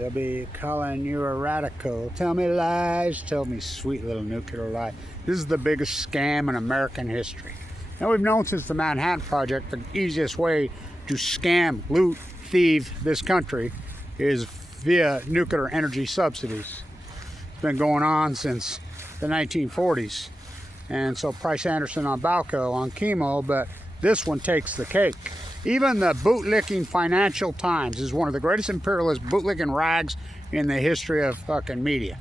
They'll be calling you a radical. Tell me lies. Tell me sweet little nuclear lie. This is the biggest scam in American history. Now, we've known since the Manhattan Project the easiest way to scam, loot, thieve this country is via nuclear energy subsidies. It's been going on since the 1940s. And so Price Anderson on Balco on chemo, but this one takes the cake. Even the bootlicking Financial Times is one of the greatest imperialist bootlicking rags in the history of fucking media.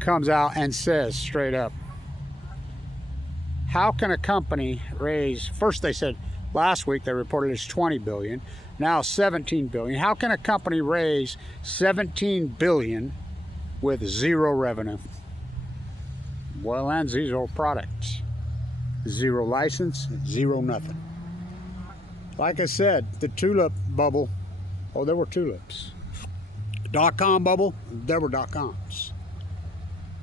Comes out and says straight up, how can a company raise, first they said, last week they reported it's 20 billion, now 17 billion. How can a company raise 17 billion with zero revenue? Well, and zero products. Zero license, zero nothing. Like I said, the tulip bubble, oh, there were tulips. .com bubble, there were .coms.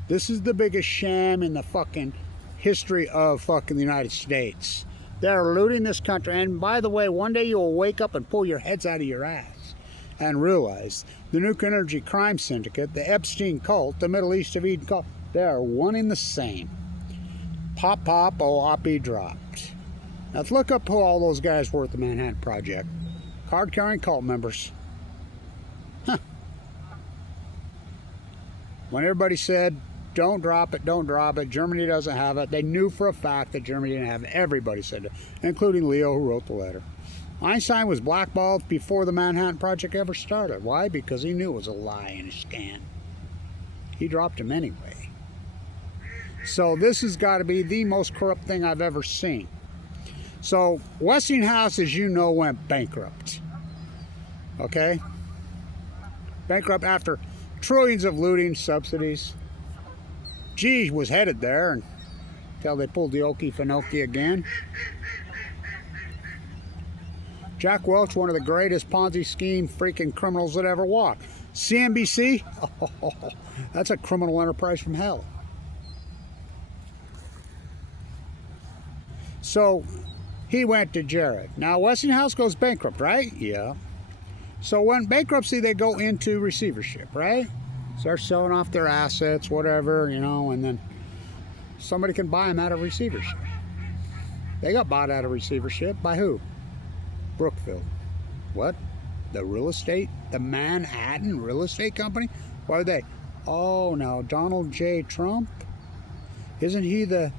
This is the biggest sham in the fucking history of fucking the United States. They're looting this country. And by the way, one day you'll wake up and pull your heads out of your ass and realize the nuclear energy crime syndicate, the Epstein cult, the Middle East of Eden cult, they are one and the same. Pop, pop, oh, op-e dropped. Now, let's look up who all those guys were at the Manhattan Project. Card-carrying cult members. Huh. When everybody said, don't drop it, Germany doesn't have it, they knew for a fact that Germany didn't have it. Everybody said it, including Leo, who wrote the letter. Einstein was blackballed before the Manhattan Project ever started. Why? Because he knew it was a lie and a scam. He dropped him anyway. So this has got to be the most corrupt thing I've ever seen. So Westinghouse, as you know, went bankrupt. Okay? Bankrupt after trillions of looting subsidies. G was headed there until they pulled the Okefenokee again. Jack Welch, one of the greatest Ponzi scheme freaking criminals that ever walked. CNBC, oh, that's a criminal enterprise from hell. So he went to Jared. Now Westinghouse goes bankrupt, right? Yeah. So when bankruptcy, they go into receivership, right? Start selling off their assets, whatever, you know, and then somebody can buy them out of receivership. They got bought out of receivership by who? Brookfield. What? The real estate? The Manhattan real estate company? Why are they? Oh, now Donald J. Trump? Isn't he the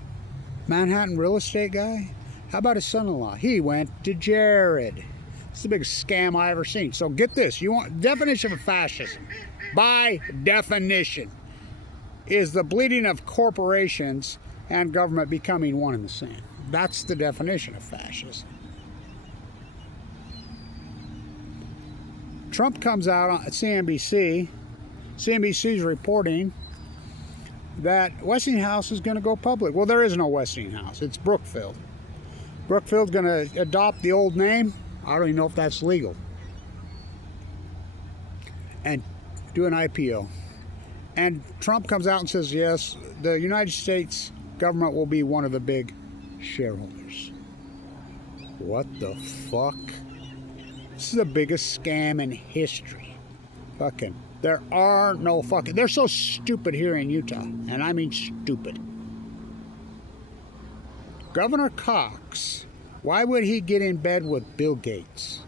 Manhattan real estate guy? How about his son-in-law? He went to Jared. It's the biggest scam I ever seen. So get this. You want definition of fascism? By definition, is the bleeding of corporations and government becoming one and the same. That's the definition of fascism. Trump comes out on CNBC. CNBC's reporting that Westinghouse is going to go public. Well, there is no Westinghouse. It's Brookfield. Brookfield's going to adopt the old name. I don't even know if that's legal. And do an IPO. And Trump comes out and says, yes, the United States government will be one of the big shareholders. What the fuck? This is the biggest scam in history. Fucking, there are no fucking, they're so stupid here in Utah. And I mean stupid. Governor Cox, why would he get in bed with Bill Gates?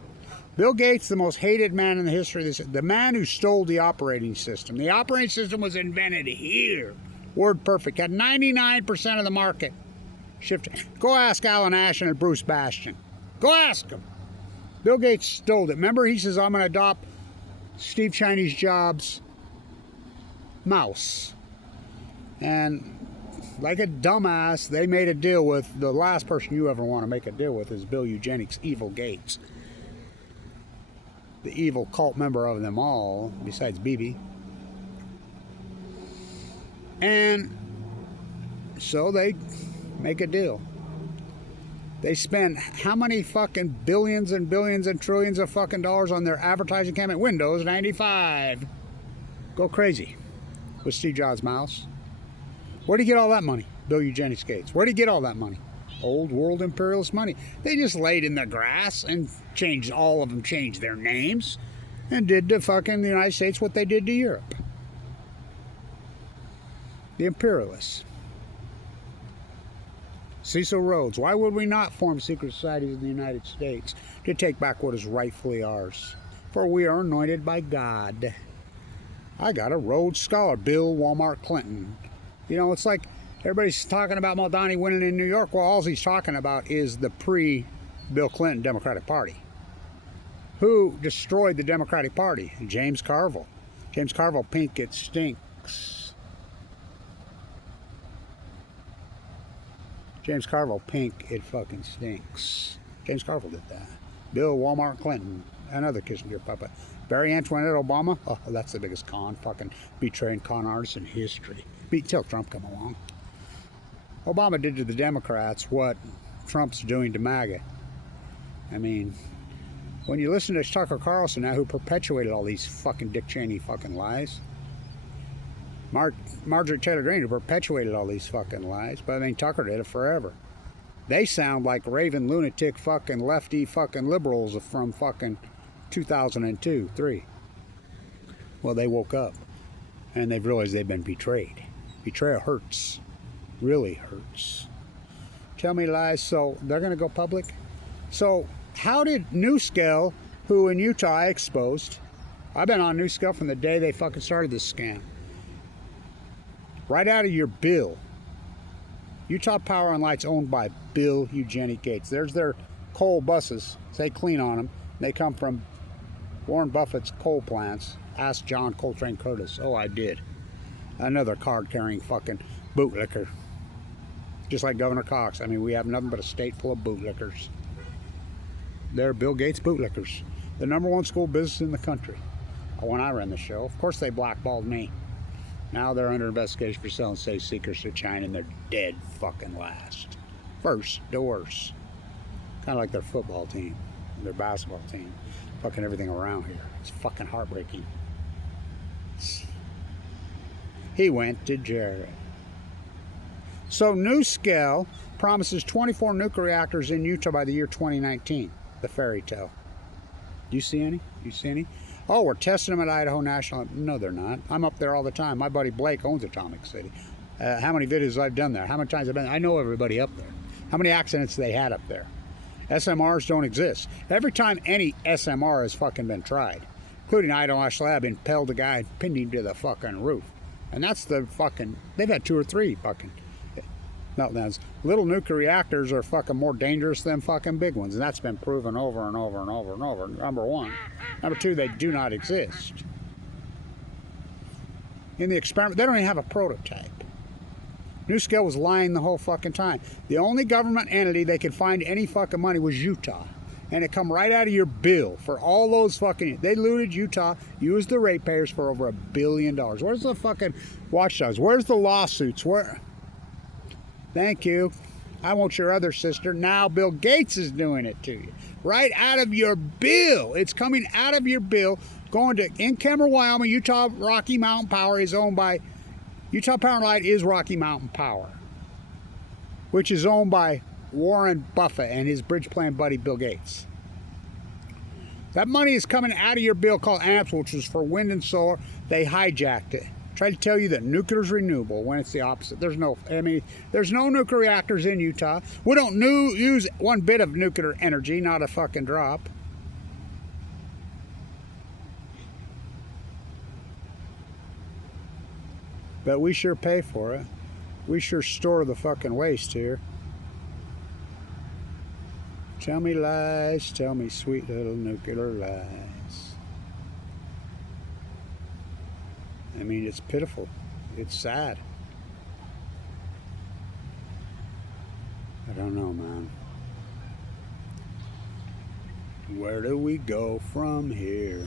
Bill Gates, the most hated man in the history of this, the man who stole the operating system. The operating system was invented here. Word perfect. Had 99% of the market shifted. Go ask Alan Ashton and Bruce Bastian. Go ask them. Bill Gates stole it. Remember, he says, I'm going to adopt Steve Chinese Jobs' mouse. And like a dumbass, they made a deal with the last person you ever want to make a deal with is Bill Eugenics, Evil Gates. The evil cult member of them all, besides Bibi. And so they make a deal. They spend how many fucking billions and billions and trillions of fucking dollars on their advertising campaign? Windows 95. Go crazy with Steve Jobs' mouse. Where'd he get all that money? Bill Eugenics Gates. Where'd he get all that money? Old world imperialist money. They just laid in the grass and changed, all of them changed their names. and did to fucking the United States what they did to Europe. The imperialists. Cecil Rhodes. Why would we not form secret societies in the United States to take back what is rightfully ours? For we are anointed by God. I got a Rhodes Scholar, Bill Walmart Clinton. You know, it's like everybody's talking about Muldowney winning in New York. Well, all he's talking about is the pre-Bill Clinton Democratic Party. Who destroyed the Democratic Party? James Carville. James Carville, pink, it stinks. James Carville, pink, it fucking stinks. James Carville did that. Bill Walmart Clinton, another Kissinger puppet. Barry Antoinette Obama, oh, that's the biggest con, fucking betraying con artist in history. Till Trump come along. Obama did to the Democrats what Trump's doing to MAGA. I mean, when you listen to Tucker Carlson now, who perpetuated all these fucking Dick Cheney fucking lies, Marjorie Taylor Greene, who perpetuated all these fucking lies, but I mean, Tucker did it forever. They sound like raving lunatic fucking lefty fucking liberals from fucking 2002, 3. Well, they woke up and they've realized they've been betrayed. Betrayal hurts, really hurts. Tell me lies. So they're going to go public. So how did NewScale, who in Utah I exposed, I've been on NewScale from the day they fucking started this scam. Right out of your bill. Utah Power and Light's owned by Bill Eugenie Gates. There's their coal buses. They clean on them. They come from Warren Buffett's coal plants. Ask John Coltrane Curtis. Oh, I did. Another card-carrying fucking bootlicker. Just like Governor Cox. I mean, we have nothing but a state full of bootlickers. They're Bill Gates bootlickers. The #1 school business in the country. When I ran the show, of course they blackballed me. Now they're under investigation for selling safe secrets to China, and they're dead fucking last. First to worst. Kind of like their football team, their basketball team. Fucking everything around here. It's fucking heartbreaking. He went to Jared. So NewScale promises 24 nuclear reactors in Utah by the year 2019. The fairy tale. Do you see any? You see any? Oh, we're testing them at Idaho National. No, they're not. I'm up there all the time. My buddy Blake owns Atomic City. How many videos I've done there? How many times I've been? I know everybody up there. How many accidents they had up there? SMRs don't exist. Every time any SMR has fucking been tried, including Idaho National Lab, impaled a guy and pinned him to the fucking roof. And that's the fucking, they've had 2 or 3 fucking meltdowns. Little nuclear reactors are fucking more dangerous than fucking big ones. And that's been proven over and over and over and over. #1. #2, they do not exist. In the experiment, they don't even have a prototype. NewScale was lying the whole fucking time. The only government entity they could find any fucking money was Utah. And it come right out of your bill for all those fucking, they looted Utah, used the ratepayers for over $1 billion. Where's the fucking watchdogs? Where's the lawsuits? Where? Thank you. I want your other sister. Now Bill Gates is doing it to you. Right out of your bill. It's coming out of your bill, going to in Kemmer, Wyoming. Utah Rocky Mountain Power is owned by, Utah Power and Light is Rocky Mountain Power, which is owned by Warren Buffett and his bridge plan buddy Bill Gates. That money is coming out of your bill called AMPS, which was for wind and solar. They hijacked it. Try to tell you that nuclear is renewable when it's the opposite. There's no nuclear reactors in Utah. We don't use 1 bit of nuclear energy, not a fucking drop. But we sure pay for it. We sure store the fucking waste here. Tell me lies, tell me sweet little nuclear lies. I mean, it's pitiful. It's sad. I don't know, man. Where do we go from here?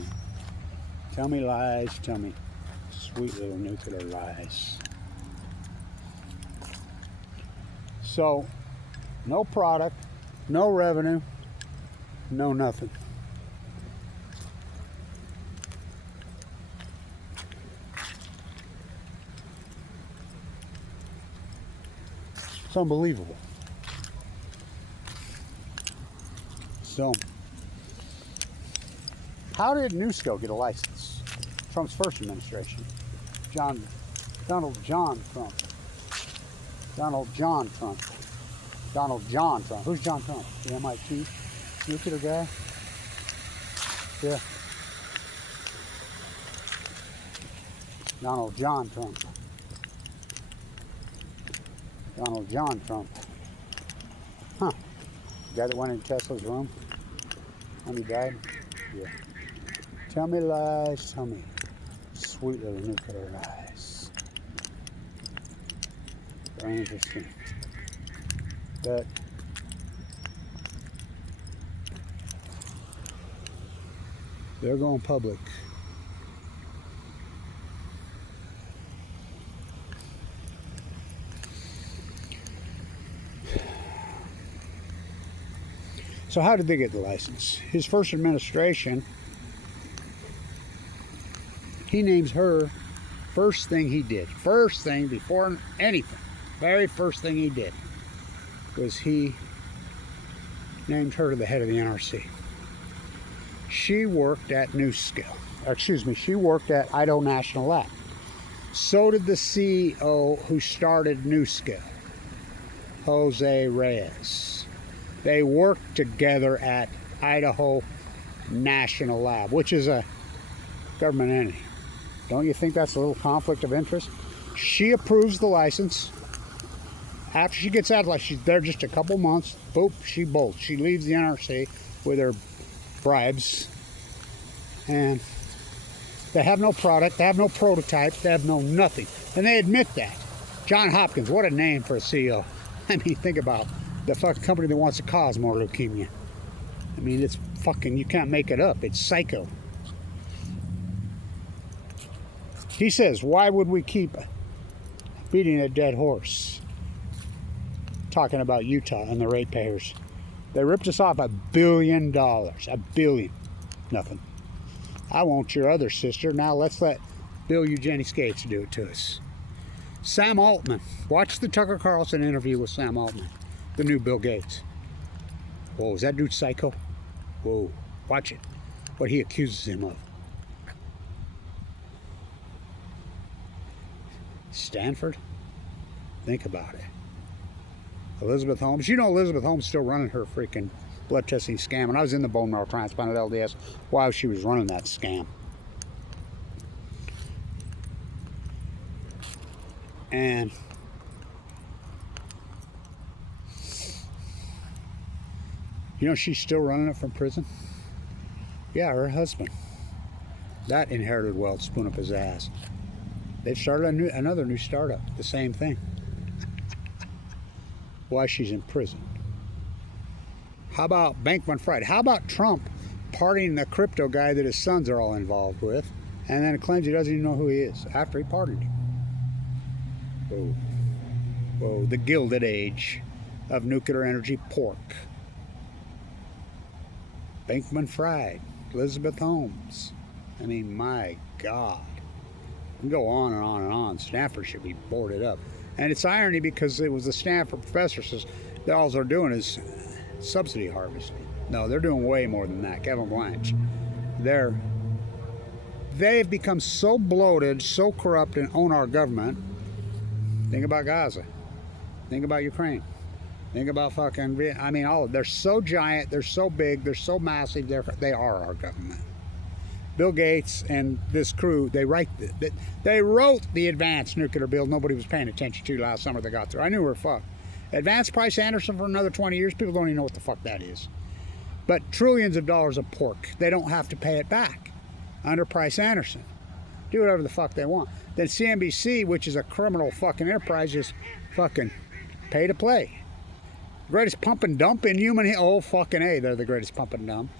Tell me lies, tell me sweet little nuclear lies. So, no product, no revenue, no nothing. It's unbelievable. So, How did NuScale get a license? Trump's first administration. Donald John Trump. Who's John Trump? The MIT nuclear guy? Yeah. Donald John Trump. Huh. The guy that went in Tesla's room when he died? Yeah. Tell me lies, tell me. Sweet little nuclear lies. Very interesting. But they're going public. So how did they get the license? His first administration, he names her first thing he did. First thing before anything. Very first thing he did was he named her the head of the NRC. She worked at NuScale. She worked at Idaho National Lab. So did the CEO who started NuScale, Jose Reyes. They worked together at Idaho National Lab, which is a government entity. Don't you think that's a little conflict of interest? She approves the license. After she gets out, like she's there just a couple months, boop, she bolts. She leaves the NRC with her bribes. And they have no product, they have no prototype, they have no nothing. And they admit that. John Hopkins, what a name for a CEO. I mean, think about the fucking company that wants to cause more leukemia. I mean, it's fucking, you can't make it up. It's psycho. He says, why would we keep beating a dead horse? Talking about Utah and the ratepayers. They ripped us off $1 billion. $1 billion. Nothing. I want your other sister. Now let's let Bill Eugenie Skates do it to us. Sam Altman. Watch the Tucker Carlson interview with Sam Altman. The new Bill Gates. Whoa, is that dude psycho? Whoa, watch it. What he accuses him of. Stanford? Think about it. Elizabeth Holmes. You know Elizabeth Holmes still running her freaking blood testing scam. And I was in the bone marrow transplant at LDS while she was running that scam. And you know she's still running it from prison? Yeah, her husband. That inherited wealth spoon up his ass. They've started another new startup. The same thing. Why she's in prison. How about Bankman-Fried? How about Trump pardoning the crypto guy that his sons are all involved with, and then claims he doesn't even know who he is after he pardoned him? Whoa. Whoa, the Gilded Age of nuclear energy pork. Bankman-Fried, Elizabeth Holmes. I mean, my God. We can go on and on and on. Stanford should be boarded up. And it's irony because it was the Stanford professor says that all they're doing is subsidy harvesting. No, they're doing way more than that. Kevin Blanche. They've become so bloated, so corrupt, and own our government. Think about Gaza. Think about Ukraine. Think about fucking, I mean, they're so giant, they're so big, they're so massive, they are our government. Bill Gates and this crew, they wrote the advanced nuclear bill nobody was paying attention to last summer they got through. I knew we were fucked. Advanced Price-Anderson for another 20 years, people don't even know what the fuck that is. But trillions of dollars of pork, they don't have to pay it back under Price-Anderson. Do whatever the fuck they want. Then CNBC, which is a criminal fucking enterprise, just fucking pay to play. Greatest pump and dump in human, oh fucking A, they're the greatest pump and dump.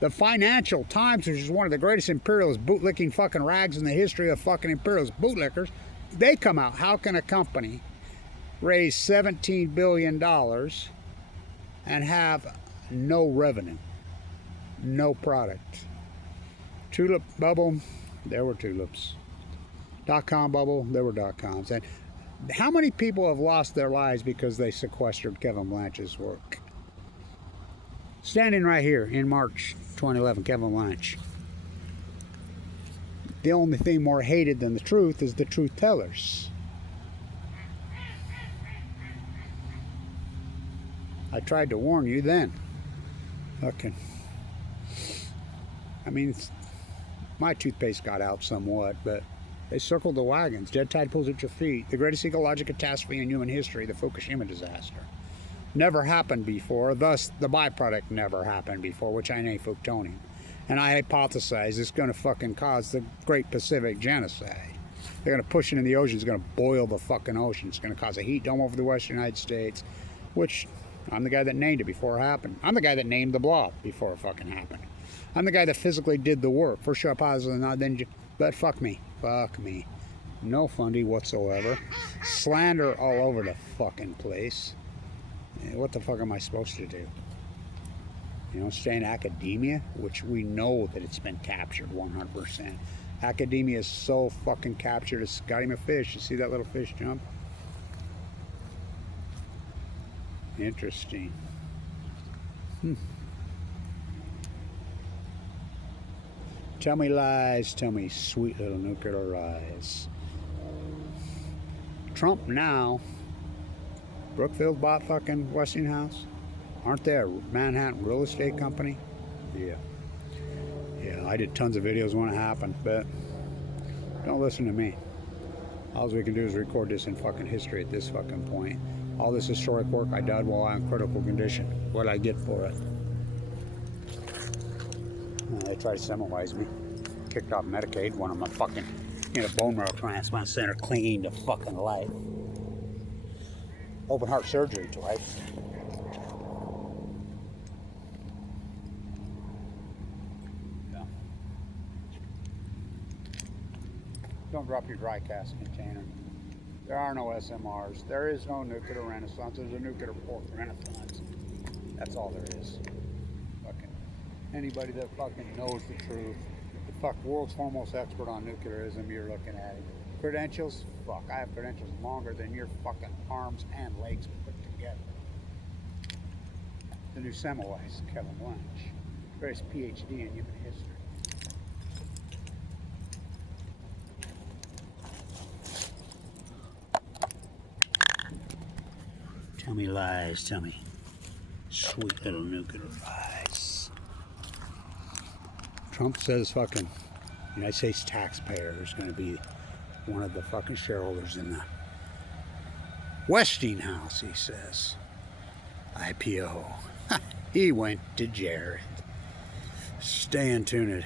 The Financial Times, which is one of the greatest imperialist bootlicking fucking rags in the history of fucking imperialist bootlickers, they come out. How can a company raise $17 billion and have no revenue, no product? Tulip bubble, there were tulips. .com bubble, there were .coms. And how many people have lost their lives because they sequestered Kevin Blanch's work? Standing right here in March 2011, Kevin Blanch. the only thing more hated than the truth is the truth tellers. I tried to warn you then. Okay. I mean, my toothpaste got out somewhat, but they circled the wagons. Dead tide pulls at your feet. The greatest ecological catastrophe in human history, the Fukushima disaster. Never happened before, thus the byproduct never happened before, which I name plutonium. And I hypothesize it's going to fucking cause the Great Pacific Genocide. They're going to push it in the ocean. It's going to boil the fucking ocean. It's going to cause a heat dome over the western United States, which I'm the guy that named it before it happened. I'm the guy that named the blob before it fucking happened. I'm the guy that physically did the work. For sure, positive, not then. But fuck me. Fuck me. No fundy whatsoever. Slander all over the fucking place. What the fuck am I supposed to do? You know, stay in academia, which we know that it's been captured 100%. Academia is so fucking captured, it's got him a fish. You see that little fish jump? Interesting. Tell me lies, tell me sweet little nuclear lies. Trump now, Brookfield bought fucking Westinghouse. Aren't they a Manhattan real estate company? Yeah. Yeah, I did tons of videos when it happened, but don't listen to me. All we can do is record this in fucking history at this fucking point. All this historic work I did while I'm in critical condition. What I get for it? They tried to Semmelweis me. Kicked off Medicaid when I'm a fucking in a bone marrow transplant center clinging to fucking life. Open heart surgery twice. Yeah. Don't drop your dry cask container. There are no SMRs. There is no nuclear renaissance. There's a nuclear port renaissance. That's all there is. Fucking anybody that fucking knows the truth, the fuck world's foremost expert on nuclearism, you're looking at it. Credentials? Fuck, I have credentials longer than your fucking arms and legs put together. The new Semmelweis, Kevin Blanche, greatest PhD in human history. Tell me lies, tell me sweet little nuclear lies. Trump says fucking United States taxpayer is going to be one of the fucking shareholders in the Westinghouse, he says. IPO. He went to Jared. Stay in tuned.